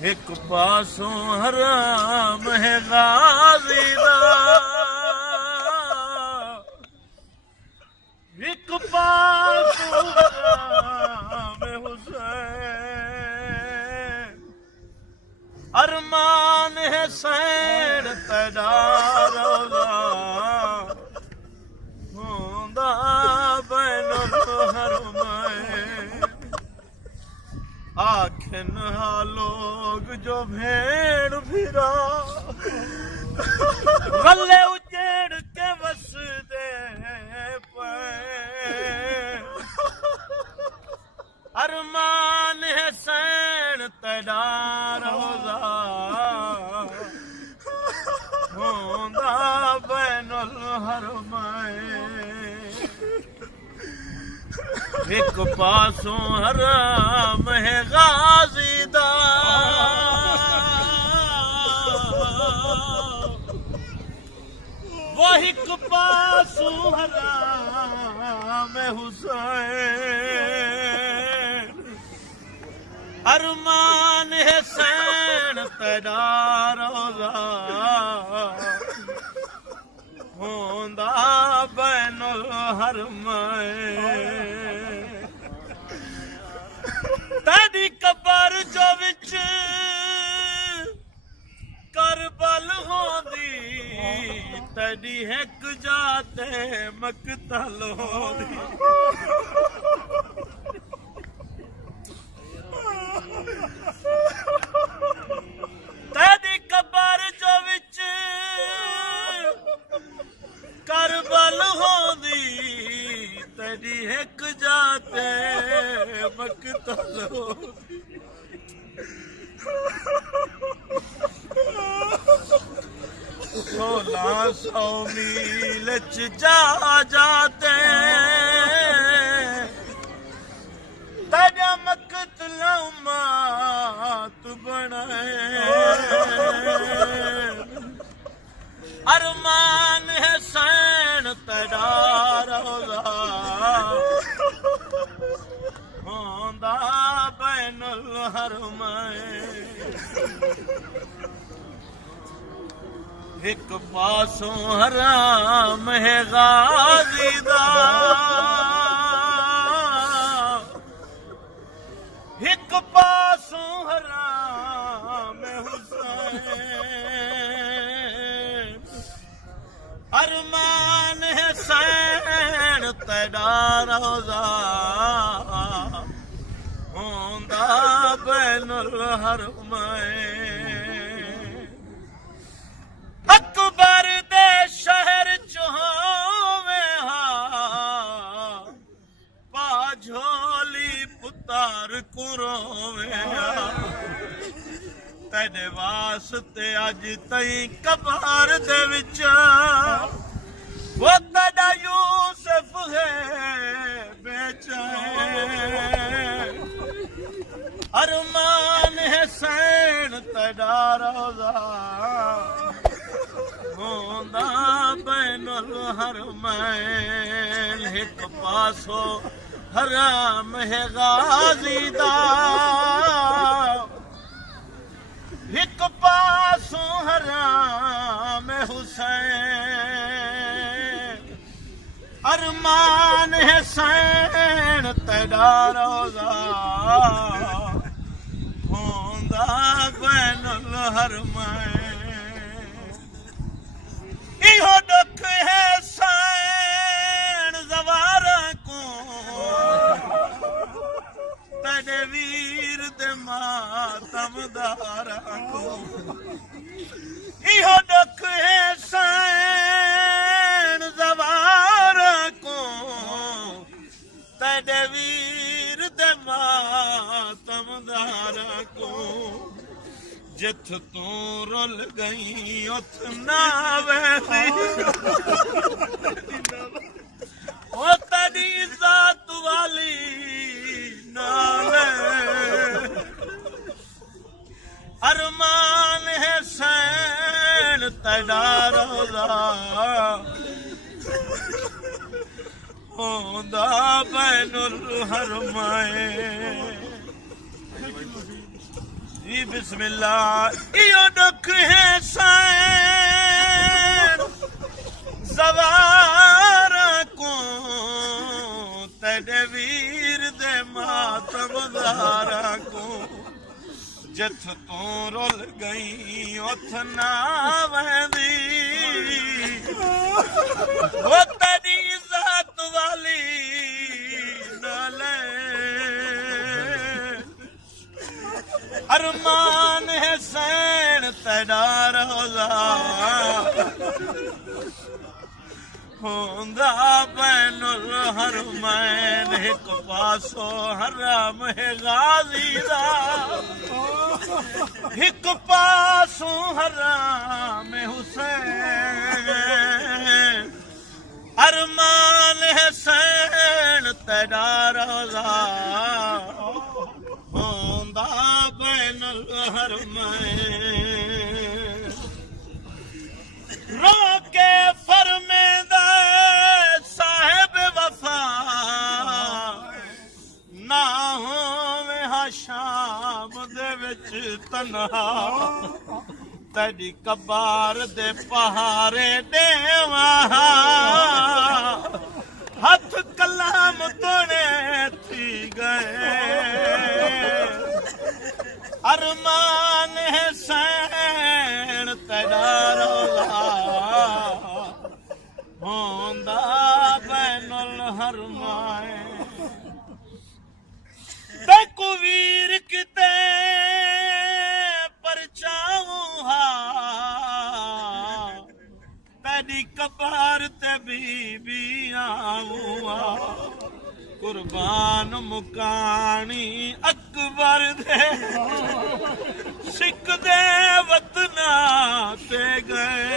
एक पासों हराम है गाजी दा, एक पासों हराम है हुसैन, अरमान है सैन तेरा रोज़ा होंदा बैनुल हरमैन। आखिन हा लोग जो भेड़ फिरा गले उजेड़ के वसदे पे, अरमान है सैन तेरा रोज़ा होंदा बैनुल हरमैन। एक पासों हराम है गाजी दा, वही एक पासों हराम है हुसैन, अरमान है सैन तेरा रोज़ा होंदा बैनुल हरमैन। तेरी कबर जो विच करबल होंदी, तेरी हिक जाते मकतल होंदी। तेरी कबर जो विच करबल होंदी, तेरी हिक जाते मकतल होंदी। 1600 मील च जा जाते तेरा मकतल मात बनाए, अरमान है सैन तेरा रोज़ा होंदा बैनुल हरमैन। एक पासों हराम है गाजी दा, एक पासों हराम है हुसैन, अरमान है सैन तेरा रोज़ा होंदा बैनुल हरमैन। अकबर दे शहर च होवे हा पाझोली पुतार को रोवे हा, तेरे वास्ते अज तई कबर दे विच वो तेरा यूसुफ है बेचैन, अरमान है सैन तेरा रोज़ा होंदा बैनुल हरमैन। एक पासों हराम है गाजी दा, एक पासों हराम है हुसैन, अरमान है सैन तेरा रोज़ा होंदा बैनुल हरमैन। इहो दुख है सैन ज़वारा को तेरे वीर दे मातमदारा को, इहो दुख है सैन ज़वारा को तेरे वीर दे मातमदारा को। जिथ तू रुल गई उथ ना वैसी, ओ तेरी ज़ात वाली नाल, अरमान है सैन तेरा रोज़ा होंदा बैनुल हरमैन। जी बिस्मिल्लाह इयो दुख है सैन सवारा को तेरे वीर दे मातमदारा को जिथ तू रुल गई उथ ना वहदी वो तेरी इज्जत वाली नाले अरमान है सैन तेरा रोज़ा होंदा बैनुल हरमैन एक पासो हराम है गाजी दा एक पासो हराम है हुसैन अरमान है सैन तेरा रोज़ा होंदा बैनुल हरमैन रोके फरमेंदा साहिब वफा ना होवे हा शाम दे विच तन्हा तेरी कबार दे पहारे देवा हथ कलाम तोड़े थी गए अरमान है सैन तेरा रोज़ा होंदा बैनुल हरमैन देखो वीर किते परचाऊं हा तेरी कबार ते बीबी आऊं कुर्बान मुकानी अकबर दे सिख दे वतना ते गए